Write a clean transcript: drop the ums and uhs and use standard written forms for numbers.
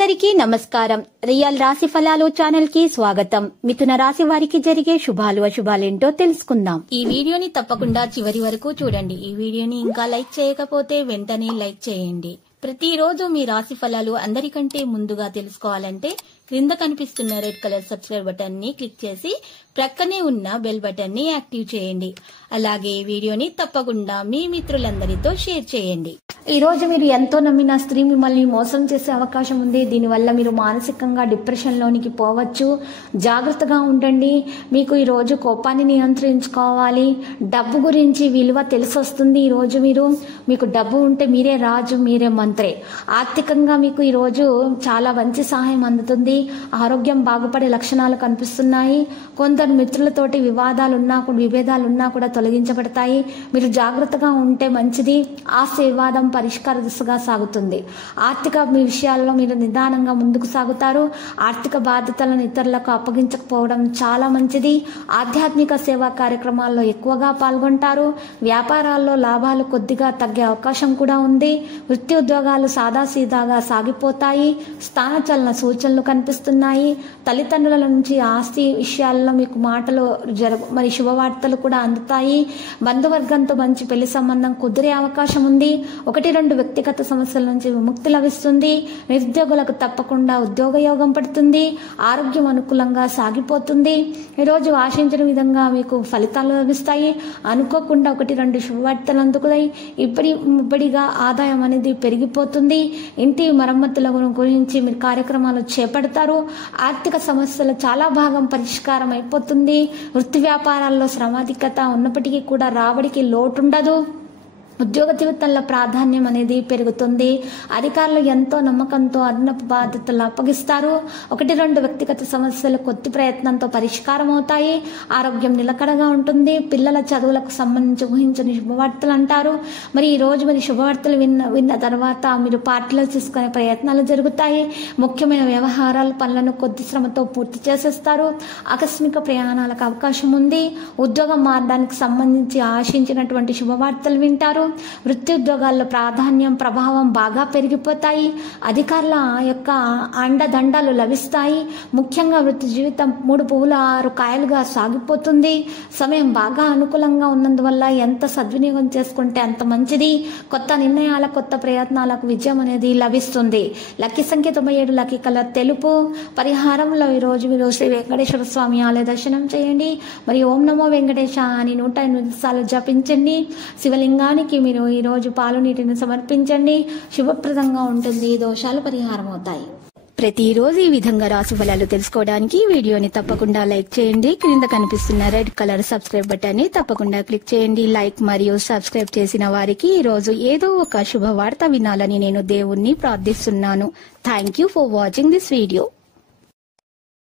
అందరికీ నమస్కారం. రియల్ రాశి ఫలాలు ఛానల్ కి స్వాగతం. మిథున రాశి వారికి జరిగే శుభాలు అశుభాలేంటో తెలుసుకుందాం. ఈ వీడియోని తప్పకుండా చివరి వరకు చూడండి. ఈ వీడియోని ఇంకా లైక్ చేయకపోతే వెంటనే లైక్ చేయండి. ప్రతిరోజు మీ రాశి ఫలాలు అందరికంటే ముందుగా తెలుసుకోవాలంటే క్రింద కనిపిస్తున్న రెడ్ కలర్ సబ్స్క్రైబ్ బటన్ ని క్లిక్ చేసి ప్రక్కనే ఉన్న బెల్ బటన్ ని యాక్టివ్ చేయండి. అలాగే ఈ వీడియోని తప్పకుండా మీ మిత్రులందరితో షేర్ చేయండి. ఈ రోజు మీరు ఎంతో నమ్మిన స్త్రీ మిమ్మల్ని మోసం చేసే అవకాశం ఉంది. దీనివల్ల మీరు మానసికంగా డిప్రెషన్ లోనికి పోవచ్చు. జాగ్రత్తగా ఉండండి. మీకు ఈ రోజు కోపాన్ని నియంత్రించుకోవాలి. డబ్బు గురించి విలువ తెలిసొస్తుంది. ఈ రోజు మీకు డబ్బు ఉంటే మీరే రాజు, మీరే మంత్రి. ఆర్థికంగా మీకు ఈ రోజు చాలా మంచి సహాయం అందుతుంది. ఆరోగ్యం బాగుపడే లక్షణాలు కనిపిస్తున్నాయి. కొందరు మిత్రులతోటి విభేదాలున్నా కూడా తొలగించబడతాయి. మీరు జాగ్రత్తగా ఉంటే మంచిది. ఆస్తి వివాదం పరిష్కార దిశగా సాగుతుంది. ఆర్థిక విషయాల్లో మీరు నిదానంగా ముందుకు సాగుతారు. ఆర్థిక బాధ్యతలను ఇతరులకు అప్పగించకపోవడం చాలా మంచిది. ఆధ్యాత్మిక సేవా కార్యక్రమాల్లో ఎక్కువగా పాల్గొంటారు. వ్యాపారాల్లో లాభాలు కొద్దిగా తగ్గే అవకాశం కూడా ఉంది. వృత్తి ఉద్యోగాలు సాదాసీదాగా సాగిపోతాయి. స్థానచలన సూచనలు కనిపిస్తున్నాయి. తల్లిదండ్రుల నుంచి ఆస్తి విషయాల్లో మీకు మాటలు మరి శుభవార్తలు కూడా అందుతాయి. బంధువర్గంతో మంచి పెళ్లి సంబంధం కుదిరే అవకాశం ఉంది. 1-2 వ్యక్తిగత సమస్యల నుంచి విముక్తి లభిస్తుంది. నిరుద్యోగులకు తప్పకుండా ఉద్యోగ యోగం పడుతుంది. ఆరోగ్యం అనుకూలంగా సాగిపోతుంది. ఈరోజు ఆశించిన విధంగా మీకు ఫలితాలు లభిస్తాయి. అనుకోకుండా 1-2 శుభవార్తలు అందుకుతాయి. ఇప్పటిగా ఆదాయం అనేది పెరిగిపోతుంది. ఇంటి మరమ్మతుల గురించి మీరు కార్యక్రమాలు చేపడతారు. ఆర్థిక సమస్యలు చాలా భాగం పరిష్కారం అయిపోతుంది. వృత్తి వ్యాపారాల్లో శ్రమాధిక్యత ఉన్నప్పటికీ కూడా రాబడికి లోటుండదు. ఉద్యోగ జీవితంలో ప్రాధాన్యం అనేది పెరుగుతుంది. అధికారులు ఎంతో నమ్మకంతో అదనపు బాధ్యతలు అప్పగిస్తారు. 1-2 వ్యక్తిగత సమస్యలు కొద్ది ప్రయత్నంతో పరిష్కారం అవుతాయి. ఆరోగ్యం నిలకడగా ఉంటుంది. పిల్లల చదువులకు సంబంధించి ఊహించని శుభవార్తలు అంటారు. మరి ఈ రోజు శుభవార్తలు విన్న తర్వాత మీరు పార్టీలు తీసుకునే ప్రయత్నాలు జరుగుతాయి. ముఖ్యమైన వ్యవహారాల పనులను కొద్ది శ్రమతో పూర్తి చేసేస్తారు. ఆకస్మిక ప్రయాణాలకు అవకాశం ఉంది. ఉద్యోగం మారడానికి సంబంధించి ఆశించినటువంటి శుభవార్తలు వింటారు. వృత్తి ఉద్యోగాల్లో ప్రభావం బాగా పెరిగిపోతాయి. అధికారుల యొక్క అండదండలు లభిస్తాయి. ముఖ్యంగా వృత్తి జీవితం 3 పువ్వులు 6 కాయలుగా సాగిపోతుంది. సమయం బాగా అనుకూలంగా ఉన్నందువల్ల ఎంత సద్వినియోగం చేసుకుంటే అంత మంచిది. కొత్త నిర్ణయాల కొత్త ప్రయత్నాలకు విజయం అనేది లభిస్తుంది. లక్కీ సంఖ్య 97, లక్కీ కలర్ తెలుపు. పరిహారంలో ఈరోజు మీరు శ్రీ వెంకటేశ్వర స్వామి ఆలయ దర్శనం చేయండి. మరియు ఓం నమో వెంకటేశ అని 108 సార్లు జపించండి. శివలింగానికి మీరు ఈ రోజు పాలు నీటిని సమర్పించండి. శుభప్రదంగా ఉంటుంది. దోషాలు పరిహారం అవుతాయి. ప్రతిరోజు ఈ విధంగా రాశి ఫలాలు తెలుసుకోవడానికి వీడియోని తప్పకుండా లైక్ చేయండి. క్రింద కనిపిస్తున్న రెడ్ కలర్ సబ్స్క్రైబ్ బటన్ ని తప్పకుండా క్లిక్ చేయండి. లైక్ మరియు సబ్స్క్రైబ్ చేసిన వారికి ఈ రోజు ఏదో ఒక శుభవార్త వినాలని నేను దేవుణ్ణి ప్రార్థిస్తున్నాను. Thank you for watching this video.